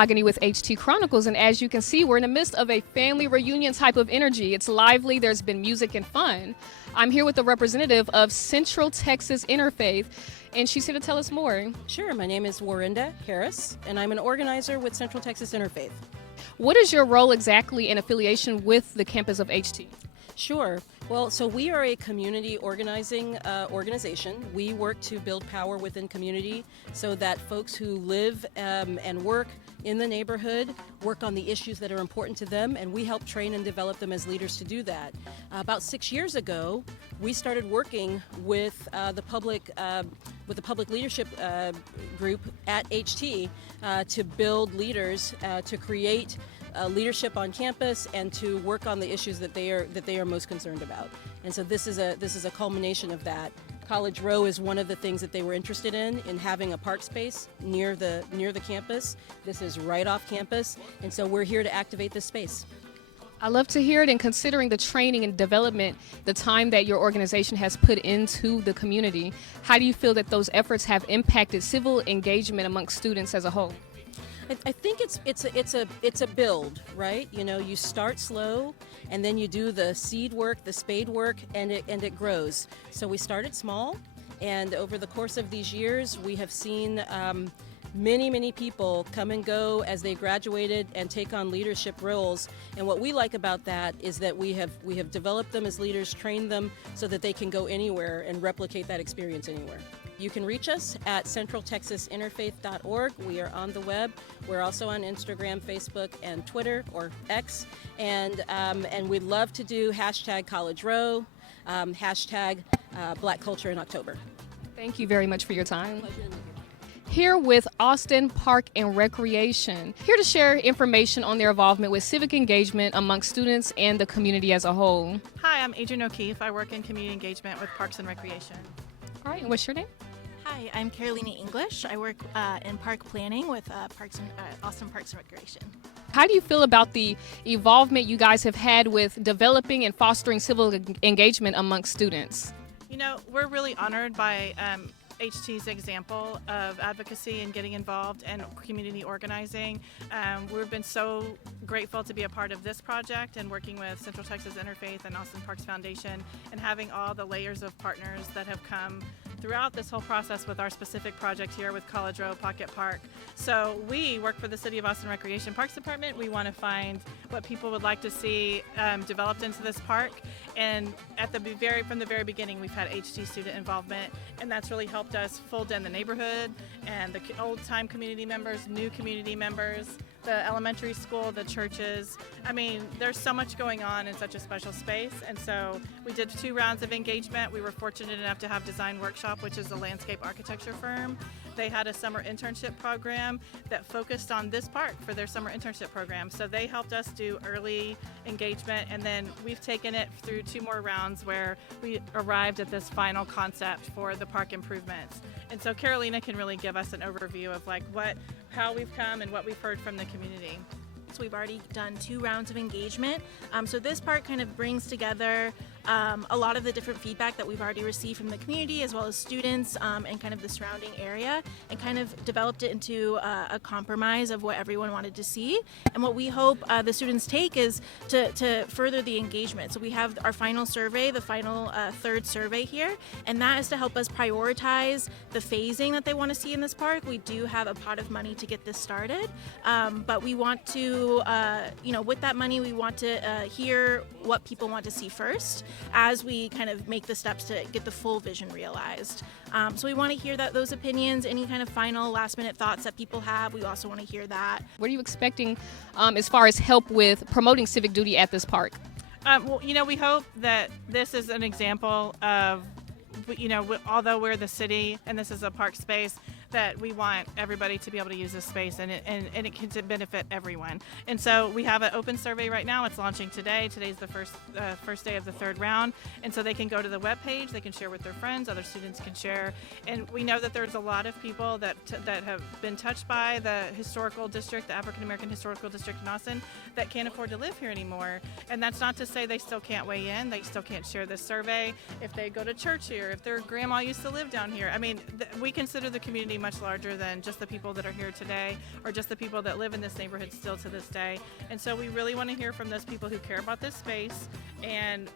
Mahogany with HT Chronicles, and as you can see, we're in the midst of a family reunion type of energy. It's lively, there's been music and fun. I'm here with a representative of Central Texas Interfaith, and she's here to tell us more. Sure, my name is Warinda Harris, and I'm an organizer with Central Texas Interfaith. What is your role exactly in affiliation with the campus of HT? Sure. Well, so we are a community organizing organization. We work to build power within community so that folks who live and work in the neighborhood work on the issues that are important to them, and we help train and develop them as leaders to do that. About 6 years ago, we started working with the public leadership group at HT to build leaders, to create leadership on campus, and to work on the issues that they are most concerned about. And so this is a culmination of that. College Row is one of the things that they were interested in having a park space near the campus. This is right off campus, and so we're here to activate this space. I love to hear it, and considering the training and development, the time that your organization has put into the community, how do you feel that those efforts have impacted civil engagement amongst students as a whole? I think it's a build, right? You know, you start slow, and then you do the seed work, the spade work, and it grows. So we started small, and over the course of these years, we have seen many people come and go as they graduated and take on leadership roles. And what we like about that is that we have developed them as leaders, trained them so that they can go anywhere and replicate that experience anywhere. You can reach us at centraltexasinterfaith.org. We are on the web. We're also on Instagram, Facebook, and Twitter, or X. And we'd love to do hashtag College Row, hashtag Black Culture in October. Thank you very much for your time. Here with Austin Park and Recreation, here to share information on their involvement with civic engagement amongst students and the community as a whole. Hi, I'm Adrienne O'Keefe. I work in community engagement with Parks and Recreation. All right, and what's your name? Hi, I'm Carolina English. I work in park planning with Austin Parks and Recreation. How do you feel about the involvement you guys have had with developing and fostering civil engagement amongst students? You know, we're really honored by HT's example of advocacy and getting involved and community organizing. We've been so grateful to be a part of this project and working with Central Texas Interfaith and Austin Parks Foundation, and having all the layers of partners that have come throughout this whole process with our specific project here with College Row Pocket Park. So we work for the City of Austin Recreation Parks Department. We want to find what people would like to see developed into this park. And from the very beginning, we've had HT student involvement, and that's really helped us fold in the neighborhood and the old-time community members, new community members, the elementary school, the churches. I mean, there's so much going on in such a special space, and so we did 2 rounds of engagement. We were fortunate enough to have Design Workshop, which is a landscape architecture firm. They had a summer internship program that focused on this park for their summer internship program. So they helped us do early engagement, and then we've taken it through 2 more rounds where we arrived at this final concept for the park improvements. And so Carolina can really give us an overview of how we've come and what we've heard from the community. So we've already done 2 rounds of engagement. So this part kind of brings together a lot of the different feedback that we've already received from the community as well as students and kind of the surrounding area, and kind of developed it into a compromise of what everyone wanted to see. And what we hope the students take is to further the engagement. So we have our final survey, the final 3rd survey here, and that is to help us prioritize the phasing that they want to see in this park. We do have a pot of money to get this started, but we want to, with that money, we want to hear what people want to see first as we kind of make the steps to get the full vision realized. So we want to hear those opinions, any kind of final last-minute thoughts that people have. We also want to hear that. What are you expecting as far as help with promoting civic duty at this park? We hope that this is an example of, although we're the city and this is a park space, that we want everybody to be able to use this space, and it can benefit everyone. And so we have an open survey right now. It's launching today. Today's the first day of the 3rd round, and so they can go to the webpage. They can share with their friends. Other students can share. And we know that there's a lot of people that have been touched by the historical district, the African American Historical District in Austin, that can't afford to live here anymore. And that's not to say they still can't weigh in. They still can't share this survey if they go to church here, if their grandma used to live down here. I mean, we consider the community much larger than just the people that are here today or just the people that live in this neighborhood still to this day. And so we really want to hear from those people who care about this space, and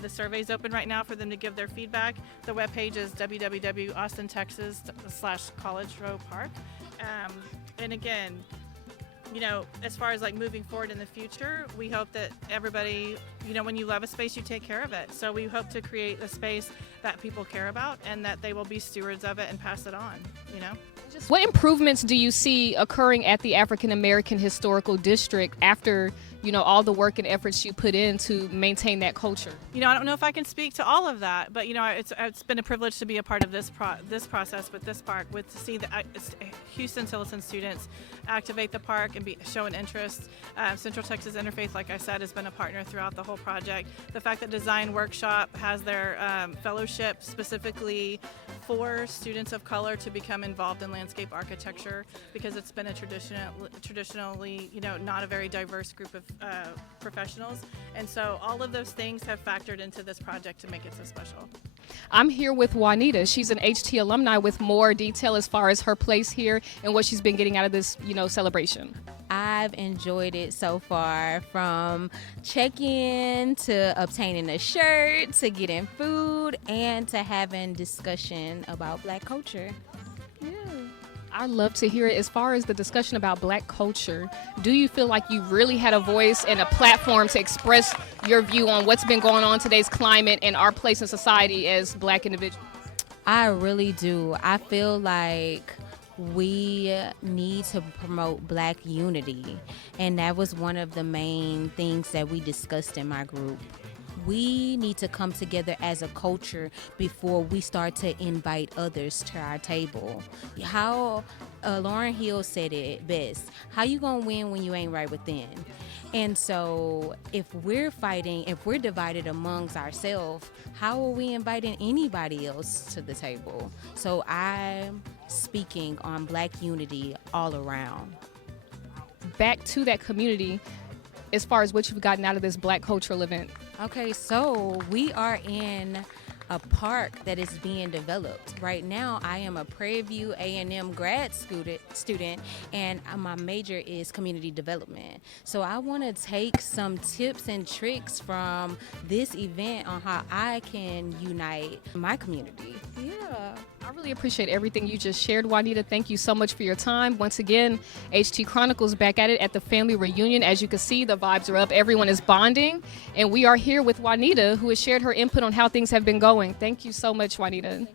the survey's open right now for them to give their feedback. The webpage is www.austintexas.com/College Row Park. And again, you know, as far as like moving forward in the future, we hope that everybody, you know, when you love a space, you take care of it. So we hope to create a space that people care about and that they will be stewards of it and pass it on, you know. What improvements do you see occurring at the African American Historical District after, you know, all the work and efforts you put in to maintain that culture? You know, I don't know if I can speak to all of that, but you know, it's been a privilege to be a part of this process with this park, to see the Houston Tillerson students activate the park and show an interest. Central Texas Interfaith, like I said, has been a partner throughout the whole project. The fact that Design Workshop has their fellowship specifically for students of color to become involved in landscape architecture, because it's been a traditionally, you know, not a very diverse group of professionals. And so all of those things have factored into this project to make it so special. I'm here with Juanita. She's an HT alumni with more detail as far as her place here and what she's been getting out of this, you know, celebration. I've enjoyed it so far, from check-in to obtaining a shirt to getting food and to having discussion about Black culture. I'd love to hear it. As far as the discussion about Black culture, do you feel like you really had a voice and a platform to express your view on what's been going on in today's climate and our place in society as Black individuals? I really do. I feel like we need to promote Black unity, and that was one of the main things that we discussed in my group. We need to come together as a culture before we start to invite others to our table. How Lauryn Hill said it best: how you gonna win when you ain't right within? And so if we're fighting, if we're divided amongst ourselves, how are we inviting anybody else to the table? So I'm speaking on Black unity all around. Back to that community, as far as what you've gotten out of this Black cultural event. Okay, so we are in a park that is being developed. Right now, I am a Prairie View A&M grad student, and my major is community development. So I want to take some tips and tricks from this event on how I can unite my community. Yeah. I really appreciate everything you just shared, Juanita. Thank you so much for your time. Once again, HT Chronicles back at it at the family reunion. As you can see, the vibes are up. Everyone is bonding. And we are here with Juanita, who has shared her input on how things have been going. Thank you so much, Juanita.